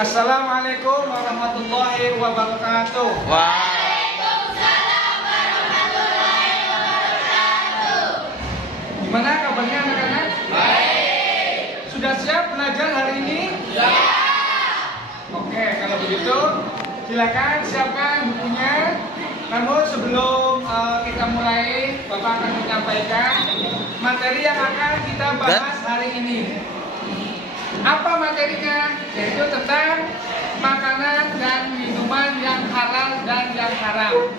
Assalamualaikum warahmatullahi wabarakatuh. Waalaikumsalam warahmatullahi wabarakatuh. Gimana kabarnya anak-anak? Baik. Sudah siap belajar hari ini? Ya. Oke, kalau begitu silakan siapkan bukunya. Namun sebelum kita mulai, Bapak akan menyampaikan materi yang akan kita bahas hari ini. Apa materinya? Yaitu tentang makanan dan minuman yang halal dan yang haram.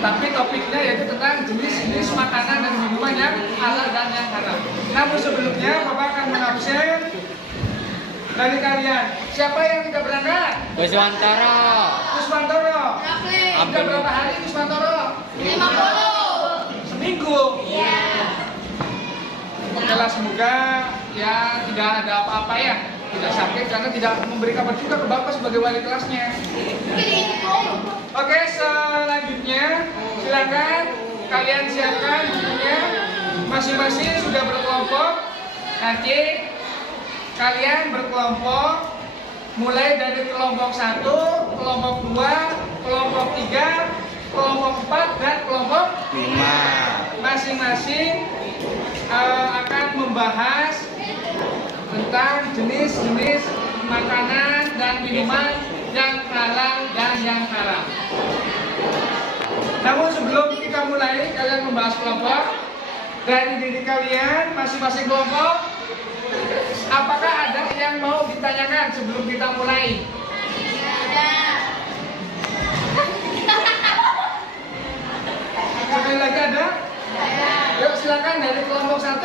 Tapi topiknya yaitu tentang jenis-jenis makanan dan minuman yang halal dan yang haram. Namun sebelumnya Bapak akan mengabsen dari kalian. Siapa yang tidak berangkat? Kuswantoro. Kuswantoro. Rafli. Sudah berapa hari Kuswantoro? 50. Seminggu. Iya. Okelah, semoga ya tidak ada apa-apa ya, tidak sakit karena tidak memberi kabar juga ke Bapak sebagai wali kelasnya. Oke, selanjutnya silakan kalian siapkan bukunya. Masing-masing sudah berkelompok. Nanti kalian berkelompok mulai dari kelompok 1, kelompok 2, kelompok 3, kelompok 4 dan kelompok 5. Masing-masing akan membahas tentang jenis-jenis makanan dan minuman yang halal dan yang haram. Namun sebelum kita mulai, kalian membahas kelompok dari diri kalian masing-masing kelompok. Apakah ada yang mau ditanyakan sebelum kita mulai? Sekali lagi ada? Yuk silakan dari kelompok 1.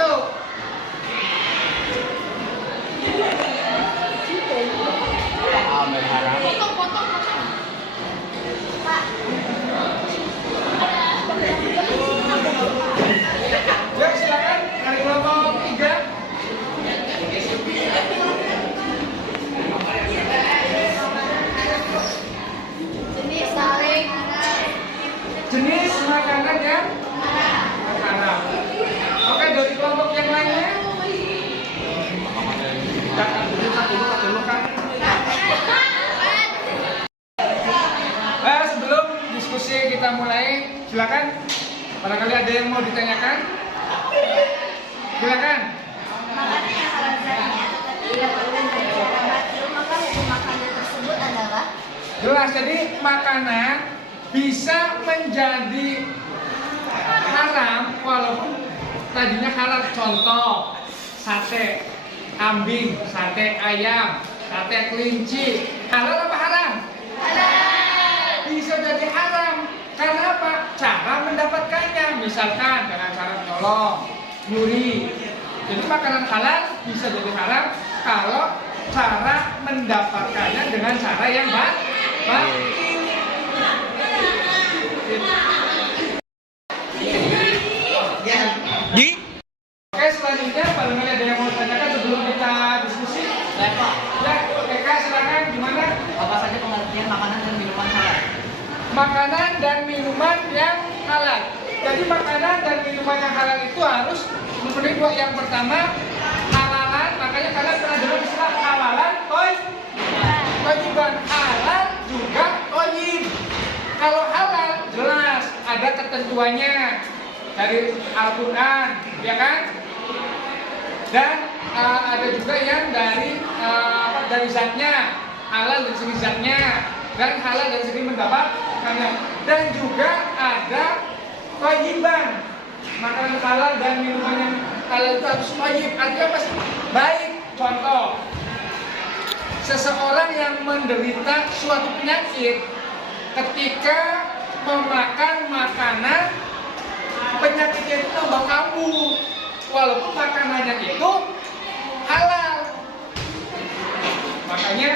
Yuk silakan dari kelompok 3. Jenis makanan yang haram. Oke, dari kelompok yang lainnya. Sebelum diskusi kita mulai, silakan. Barangkali ada yang mau ditanyakan. Silakan. Makanan yang halal zatnya didapatkan dari cara makruh, maka hukum makanan tersebut adalah Jelas, jadi makanan bisa menjadi haram walaupun tadinya halal. Contoh, sate kambing, sate ayam, sate kelinci. Halal apa haram? halal. Bisa jadi haram. Karena apa? Cara mendapatkannya. Misalkan dengan cara menolong, nyuri. Jadi makanan halal bisa jadi haram kalau cara mendapatkannya dengan cara yang baik. Di? Oke, selanjutnya barangkali ada yang mau tanyakan sebelum kita diskusi? Pak, Ya, oke Kak, silakan. Gimana? apa saja pengertian makanan dan minuman halal? Makanan dan minuman yang halal. Jadi makanan dan minuman yang halal itu harus memenuhi dua. Yang pertama, halalan. Makanya kalian pernah dengar istilah halalan, toyiban. Halal juga toyib. Kalau halal jelas ada ketentuannya dari Al-Quran, ya kan? Dan ada juga yang dari zatnya, halal dari segi zatnya, dan halal dari segi mendapatkannya. Dan juga ada toyiban. Makanan halal dan minuman yang halal itu harus toyib. Artinya apa sih? Baik. Contoh, seseorang yang menderita suatu penyakit, ketika memakan makanan, penyakitnya itu tambah kambuh, walaupun makanannya itu halal. Makanya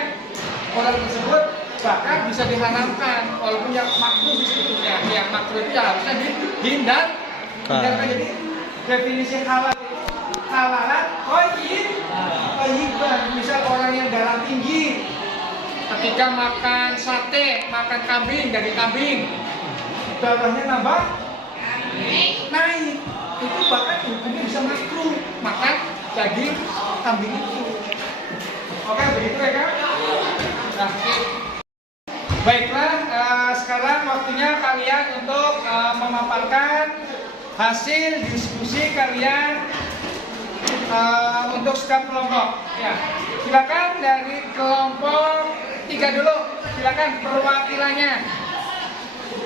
orang tersebut bahkan bisa diharamkan, walaupun yang makruh sebetulnya. Yang makruh itu harusnya dihindarkan. Jadi definisi halal itu halalan toyiban. Misal orang yang darah tinggi, ketika makan sate, makan kambing, daging kambing, darahnya nambah naik, itu bahkan hukumnya bisa makruh makan daging kambing itu. Oke, begitu ya kan? Nah, baiklah, sekarang waktunya kalian untuk memaparkan hasil diskusi kalian untuk setiap kelompok. Ya, silakan dari kelompok 3 dulu. Silakan perwakilannya.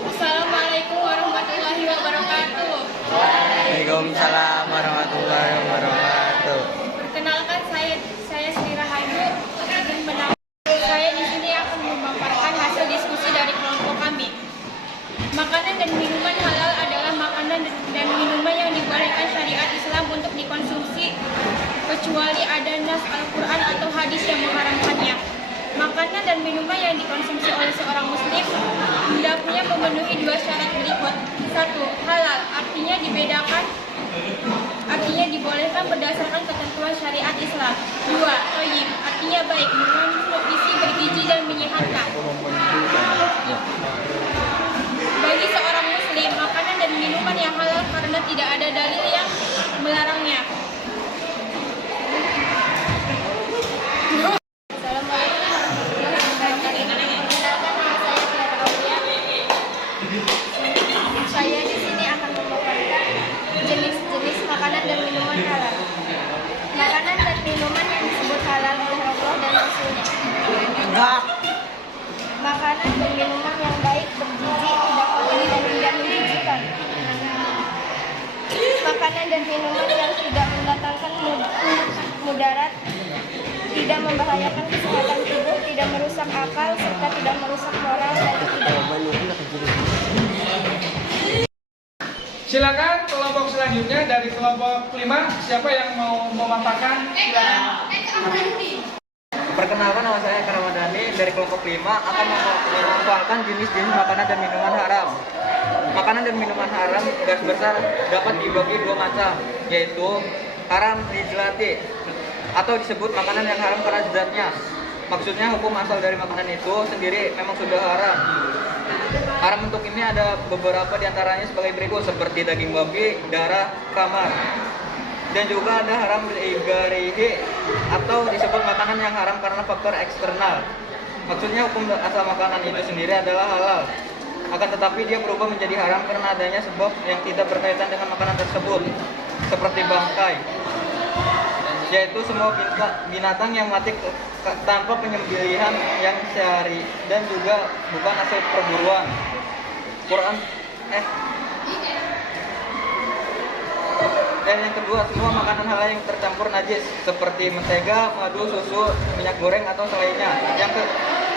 Assalamualaikum warahmatullahi wabarakatuh. Waalaikumsalam warahmatullahi wabarakatuh. Perkenalkan saya Sri Rahayu. Saya di sini akan memaparkan hasil diskusi dari kelompok kami. Makanan dan minuman halal adalah makanan dan minuman yang dibolehkan syariat Islam untuk dikonsumsi kecuali ada nas Al-Quran atau hadis yang mengharamkannya. Makanan dan minuman yang dikonsumsi oleh seorang muslim hendaknya memenuhi 2 syarat berikut. 1. Halal, artinya dibolehkan berdasarkan ketentuan syariat Islam. 2. Thayyib, artinya baik, mengandung nutrisi bergizi dan menyehatkan. Bagi seorang muslim, makanan dan minuman yang halal karena tidak ada dalil yang melarangnya. Saya di sini akan memaparkan jenis-jenis makanan dan minuman halal. Makanan dan minuman yang disebut halal oleh Allah dan Rasulnya. Makanan dan minuman yang baik, bergizi, tidak kalori dan tidak menjijikan. Makanan dan minuman yang tidak mendatangkan mudarat, tidak membahayakan kesehatan tubuh, tidak merusak akal, serta tidak merusak moral dan tidak. Silakan kelompok selanjutnya dari kelompok 5. Siapa yang mau memaparkan? Silakan. Perkenalkan, nama saya Eka Ramadhani dari kelompok 5 akan memaparkan jenis-jenis makanan dan minuman haram. Makanan dan minuman haram garis besar dapat dibagi 2 macam, yaitu haram dijlati atau disebut makanan yang haram karena zatnya. Maksudnya hukum asal dari makanan itu sendiri memang sudah haram. Haram untuk ini ada beberapa diantaranya sebagai berikut, seperti daging babi, darah, kamar. Dan juga ada haram ligarihi atau disebut makanan yang haram karena faktor eksternal. Maksudnya hukum asal makanan itu sendiri adalah halal, akan tetapi dia berubah menjadi haram karena adanya sebab yang tidak berkaitan dengan makanan tersebut, seperti bangkai, yaitu semua binatang yang mati tanpa penyembelihan yang syar'i dan juga bukan hasil perburuan. Dan yang kedua, semua makanan halal yang tercampur najis seperti mentega, madu, susu, minyak goreng atau selainnya.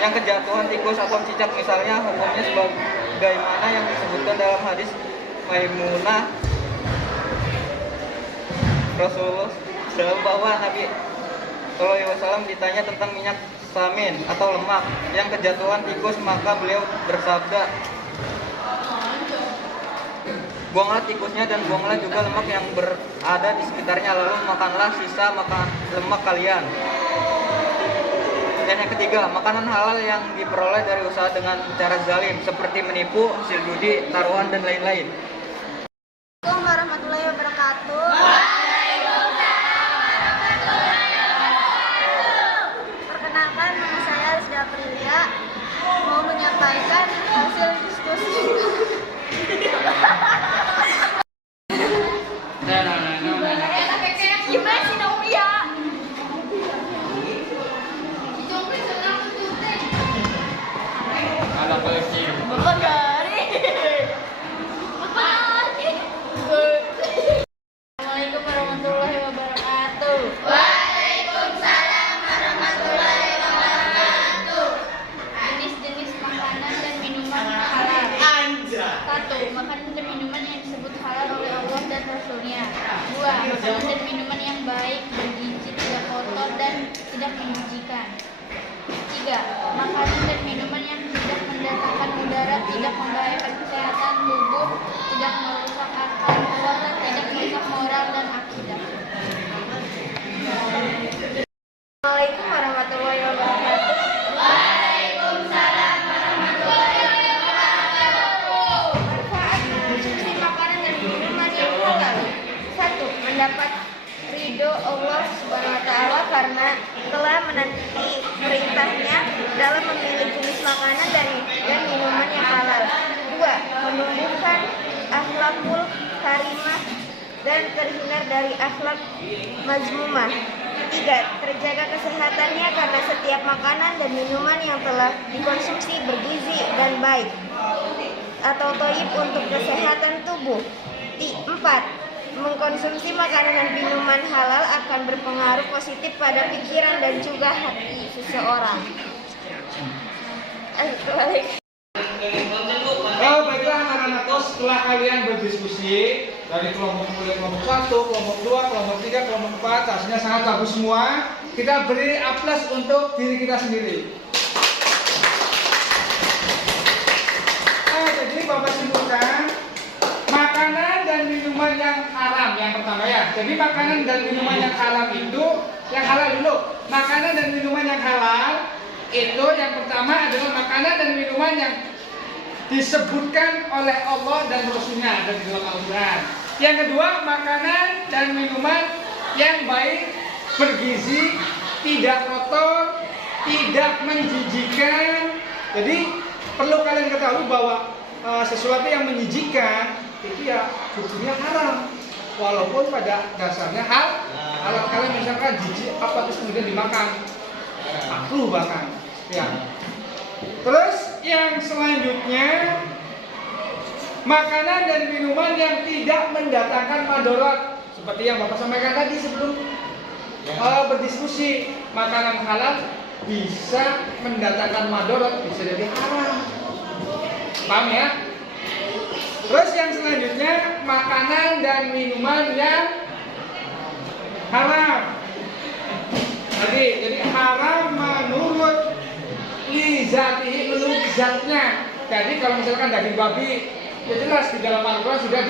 Yang kejatuhan tikus atau cicak misalnya, hukumnya sebagaimana yang disebutkan dalam hadis Maimunah Rasulullah SAW, bahwa Nabi SAW ditanya tentang minyak samin atau lemak yang kejatuhan tikus, maka beliau bersabda, buanglah tikusnya dan buanglah juga lemak yang berada di sekitarnya, lalu makanlah sisa makan lemak kalian. Dan yang ketiga, makanan halal yang diperoleh dari usaha dengan cara zalim, seperti menipu, hasil judi, taruhan, dan lain-lain. Assalamualaikum warahmatullahi wabarakatuh. Perkenalkan, nama saya Rizda Aprilia, mau menyampaikan hasil diskusi. Gimana sih Novia? Bukan dari. Assalamualaikum warahmatullahi wabarakatuh. Waalaikumsalam warahmatullahi wabarakatuh. Jenis-jenis makanan dan minuman halal. 1. Makanan dan minuman yang disebut halal oleh Allah dan Rasulnya. 2. Makanan dan minuman yang baik, bergizi, tidak kotor dan tidak menjijikan. 3. Makanan dan minuman yang tidak mendatangkan mudarat, tidak membahayakan kesehatan tubuh, tidak merusak akal, serta tidak merusak moral dan akidah. Assalamualaikum warahmatullahi wabarakatuh. Waalaikumsalam warahmatullahi wabarakatuh. Manfaat mengonsumsi makanan dan minuman yang halal. 1. Mendapat ridho ridho Allah Subhanahu wa taala karena telah menepati perintahnya dalam memilih jenis makanan dan minuman yang halal. 2. Menumbuhkan akhlakul karimah dan terhindar dari akhlak mazmumah. 3. Terjaga kesehatannya karena setiap makanan dan minuman yang telah dikonsumsi bergizi dan baik atau thayyib untuk kesehatan tubuh. 4. Mengkonsumsi makanan dan minuman halal akan berpengaruh positif pada pikiran dan juga hati seseorang. Oh, baiklah anak-anakku, setelah kalian berdiskusi dari kelompok mulai kelompok 1, kelompok 2, kelompok 3, kelompok 4, hasilnya sangat bagus semua. Kita beri aplaus untuk diri kita sendiri. Jadi Bapak simpulkan makanan dan minuman yang haram yang pertama ya. Jadi makanan dan minuman yang haram itu yang halal dulu. Makanan dan minuman yang halal itu yang pertama adalah makanan dan minuman yang disebutkan oleh Allah dan Rasulnya ada di dalam Al-Quran. Yang kedua, makanan dan minuman yang baik, bergizi, tidak kotor, tidak menjijikan. Jadi perlu kalian ketahui bahwa sesuatu yang menjijikan itu ya hukumnya haram, walaupun pada dasarnya halal. Kalian misalkan jijik apa terus kemudian dimakan, makruh bahkan. Ya. Terus yang selanjutnya makanan dan minuman yang tidak mendatangkan madorot, seperti yang Bapak sampaikan tadi sebelum berdiskusi. Makanan halal bisa mendatangkan madorot, bisa jadi haram. Paham ya? Terus yang selanjutnya makanan dan minuman yang haram. Jadi haram menurut lizatihi, menurut zatnya. Jadi kalau misalkan daging babi, ya jelas di dalam Al-Quran sudah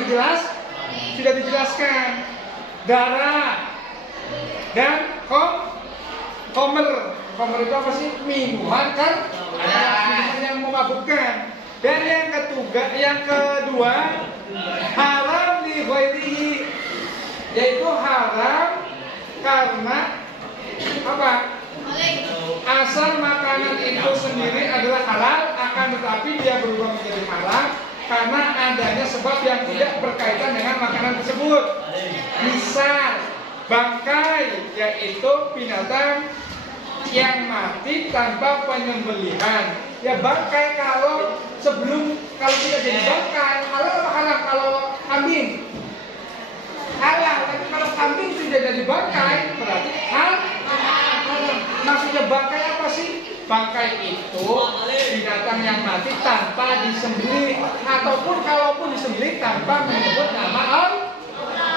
dijelaskan. Darah dan Khomer itu apa sih? Minuman kan? Minuman yang memabukkan. Dan yang kedua haram li ghairihi, yaitu haram karena apa? Asal makanan itu sendiri adalah halal, akan tetapi dia berubah menjadi haram karena adanya sebab yang tidak berkaitan dengan makanan tersebut. Misal bangkai, yaitu binatang yang mati tanpa penyembelihan. Ya bangkai kalau tidak jadi bangkai, halal atau haram? Kalau kambing halal, tapi kalau kambing sudah jadi bangkai berarti haram. Maksudnya bangkai apa sih? Bangkai itu binatang yang mati tanpa disembelih, ataupun kalaupun disembelih tanpa menyebut nama Allah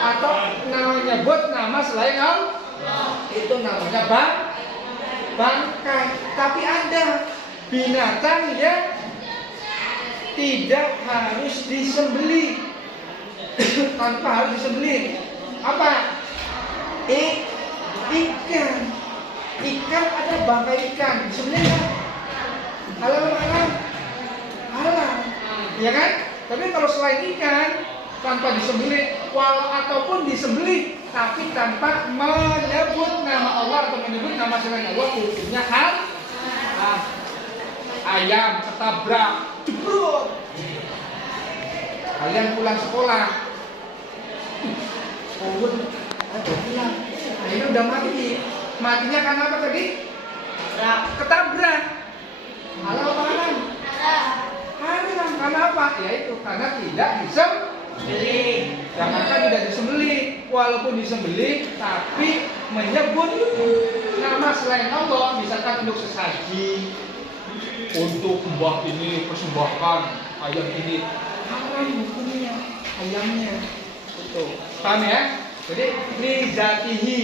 atau menyebut nama selain Allah, itu namanya bangkai. Tapi ada binatang yang tidak harus disembelih, tanpa harus disembelih. Apa? Ikan. Ikan, ada bangkai ikan disembelih kan? Halal atau haram? Halal, ya kan? Tapi kalau selain ikan tanpa disembelih, ataupun disembelih tapi tanpa menyebut nama Allah atau menyebut nama selain Allah, hukumnya haram. Ayam ketabrak, jebrot. Kalian pulang sekolah, pulang. Ini udah mati. Matinya karena apa tadi? Ketabrak. Halal apa haram? Haram. Karena apa? Yaitu karena tidak disembelih. Jangankan tidak disembelih, walaupun disembelih tapi menyebut nama selain Allah, misalkan untuk sesaji, untuk mbah ini persembahkan ayam ini, haram hukumnya ayamnya. Betul. Paham ya? Jadi lizatihi.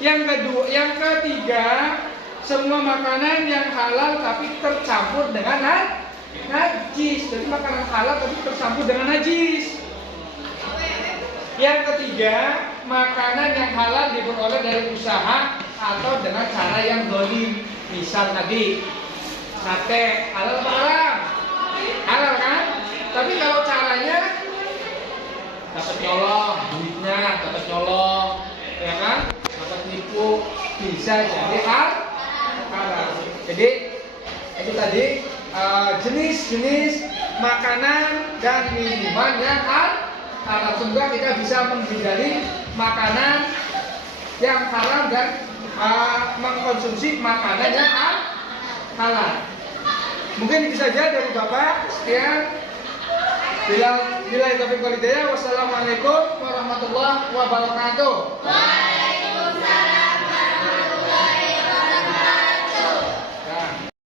Yang ketiga, semua makanan yang halal tapi tercampur dengan najis. Jadi makanan halal tapi tercampur dengan najis. Yang ketiga, makanan yang halal diperoleh dari usaha atau dengan cara yang zalim. Misal tadi sate, halal atau haram? Halal kan? Tapi kalau caranya dapat nyolong, duitnya dapat nyolong, ya kan? bisa jadi halal. Jadi itu tadi jenis-jenis makanan dan minuman yang halal. Semoga kita bisa menghindari makanan yang haram dan mengkonsumsi makanan yang halal. Mungkin itu saja dari Bapak. Sekian. Bila taufiq wal hidayah. Wassalamualaikum warahmatullahi wabarakatuh. Waalaikumsalam.